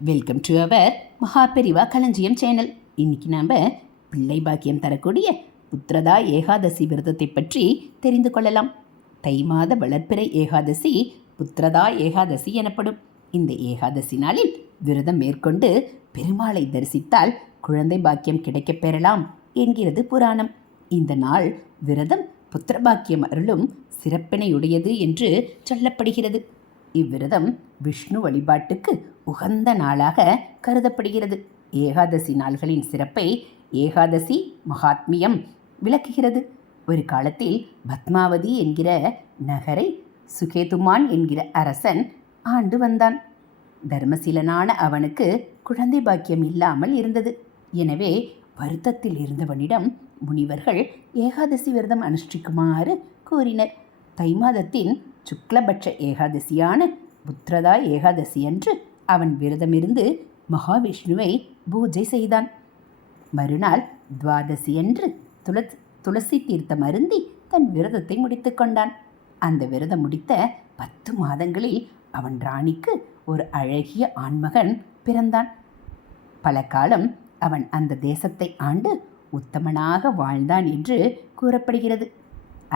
Welcome to our Maha Periyava களஞ்சியம் channel. இன்னைக்கு நாம் பிள்ளை பாக்கியம் தரக்கூடிய புத்திரதா ஏகாதசி விரதத்தை பற்றி தெரிந்து கொள்ளலாம். தை மாத வளர்ப்பிறை ஏகாதசி புத்திரதா ஏகாதசி எனப்படும். இந்த ஏகாதசி நாளில் விரதம் மேற்கொண்டு பெருமாளை தரிசித்தால் குழந்தை பாக்கியம் கிடைக்கப் பெறலாம் என்கிறது புராணம். இந்த நாள் விரதம் புத்திர பாக்கியம் அருளும் சிறப்பினையுடையது என்று சொல்லப்படுகிறது. இவ்விரதம் விஷ்ணு வழிபாட்டுக்கு உகந்த நாளாக கருதப்படுகிறது. ஏகாதசி நாள்களின் சிறப்பை ஏகாதசி மகாத்மியம் விளக்குகிறது. ஒரு காலத்தில் பத்மாவதி என்கிற நகரை சுகேதுமான் என்கிற அரசன் ஆண்டு வந்தான். தர்மசீலனான அவனுக்கு குழந்தை பாக்கியம் இல்லாமல் இருந்தது. எனவே வருத்தத்தில் இருந்தவனிடம் முனிவர்கள் ஏகாதசி விரதம் அனுஷ்டிக்குமாறு கூறினர். தை மாதத்தின் சுக்லபட்ச ஏகாதசியான புத்திரதா ஏகாதசி அன்று அவன் விரதமிருந்து மகாவிஷ்ணுவை பூஜை செய்தான். மறுநாள் துவாதசி அன்று துளசி தீர்த்தம் அருந்தி தன் விரதத்தை முடித்து கொண்டான். அந்த விரதம் முடித்த 10 மாதங்களில் அவன் ராணிக்கு ஒரு அழகிய ஆண்மகன் பிறந்தான். பல காலம் அவன் அந்த தேசத்தை ஆண்டு உத்தமனாக வாழ்ந்தான் என்று கூறப்படுகிறது.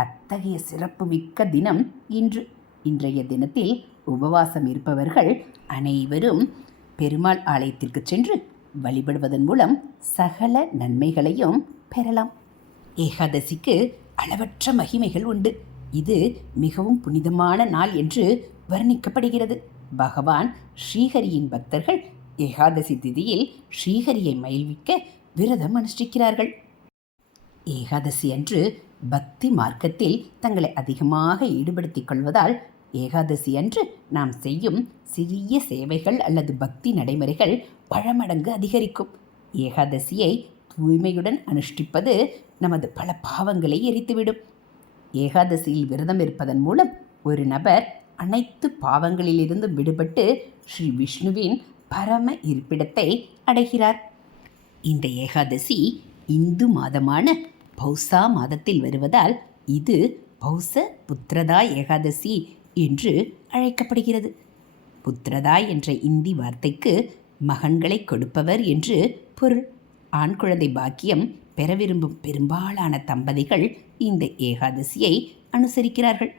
அத்தகைய சிறப்புமிக்க தினம் இன்று. இன்றைய தினத்தில் உபவாசம் இருப்பவர்கள் அனைவரும் பெருமாள் ஆலயத்திற்கு சென்று வழிபடுவதன் மூலம் சகல நன்மைகளையும் பெறலாம். ஏகாதசிக்கு அளவற்ற மகிமைகள் உண்டு. இது மிகவும் புனிதமான நாள் என்று வர்ணிக்கப்படுகிறது. பகவான் ஸ்ரீஹரியின் பக்தர்கள் ஏகாதசி திதியில் ஸ்ரீஹரியை மகிழ்விக்க விரதம் அனுஷ்டிக்கிறார்கள். ஏகாதசி அன்று பக்தி மார்க்கத்தில் தங்களை அதிகமாக ஈடுபடுத்திக் கொள்வதால் ஏகாதசி அன்று நாம் செய்யும் சிறிய சேவைகள் அல்லது பக்தி நடைமுறைகள் பல மடங்கு அதிகரிக்கும். ஏகாதசியை தூய்மையுடன் அனுஷ்டிப்பது நமது பல பாவங்களை எரித்துவிடும். ஏகாதசியில் விரதம் இருப்பதன் மூலம் ஒரு நபர் அனைத்து பாவங்களிலிருந்து விடுபட்டு ஸ்ரீ விஷ்ணுவின் பரம இருப்பிடத்தை அடைகிறார். இந்த ஏகாதசி இந்து மாதமான பௌசா மாதத்தில் வருவதால் இது பௌச புத்திரதா ஏகாதசி என்று அழைக்கப்படுகிறது. புத்திரதா என்ற இந்தி வார்த்தைக்கு மகன்களை கொடுப்பவர் என்று பொருள். ஆண் குழந்தை பாக்கியம் பெற விரும்பும் பெரும்பாலான தம்பதிகள் இந்த ஏகாதசியை அனுசரிக்கிறார்கள்.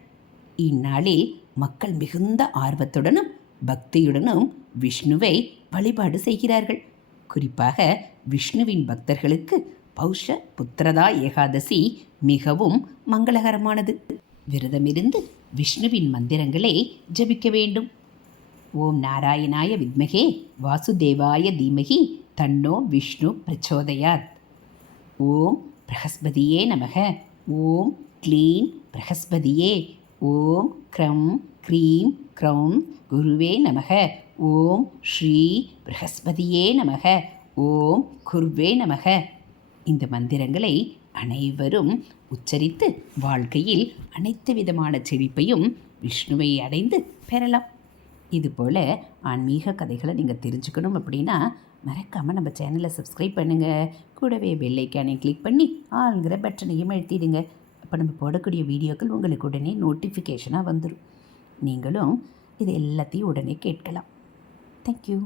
இந்நாளில் மக்கள் மிகுந்த ஆர்வத்துடனும் பக்தியுடனும் விஷ்ணுவை வழிபாடு செய்கிறார்கள். குறிப்பாக விஷ்ணுவின் பக்தர்களுக்கு பௌஷ புத்திரதா ஏகாதசி மிகவும் மங்களகரமானது. விரதமிருந்து விஷ்ணுவின் மந்திரங்களை ஜபிக்க வேண்டும். ஓம் நாராயணாய வித்மகே வாசுதேவாய தீமகி தன்னோ விஷ்ணு பிரச்சோதயாத். ஓம் பிரகஸ்பதியே நமக. ஓம் க்ளீம் பிரகஸ்பதியே. ஓம் க்ரம் க்ரீம் க்ரௌம் குருவே நமக. ஓம் ஸ்ரீ பிரகஸ்பதியே நமக. ஓம் குர்வே நமக. இந்த மந்திரங்களை அனைவரும் உச்சரித்து வாழ்க்கையில் அனைத்து விதமான செழிப்பையும் விஷ்ணுவை அடைந்து பெறலாம். இதுபோல் ஆன்மீக கதைகளை நீங்கள் தெரிஞ்சுக்கணும் அப்படின்னா மறக்காமல் நம்ம சேனலை சப்ஸ்கிரைப் பண்ணுங்கள். கூடவே பெல் ஐக்கானை கிளிக் பண்ணி ஆளுங்கிற பட்டனையும் அழுத்திடுங்க. அப்போ நம்ம போடக்கூடிய வீடியோக்கள் உங்களுக்கு உடனே நோட்டிஃபிகேஷனாக வந்துடும். நீங்களும் இது எல்லாத்தையும் உடனே கேட்கலாம். தேங்க்யூ.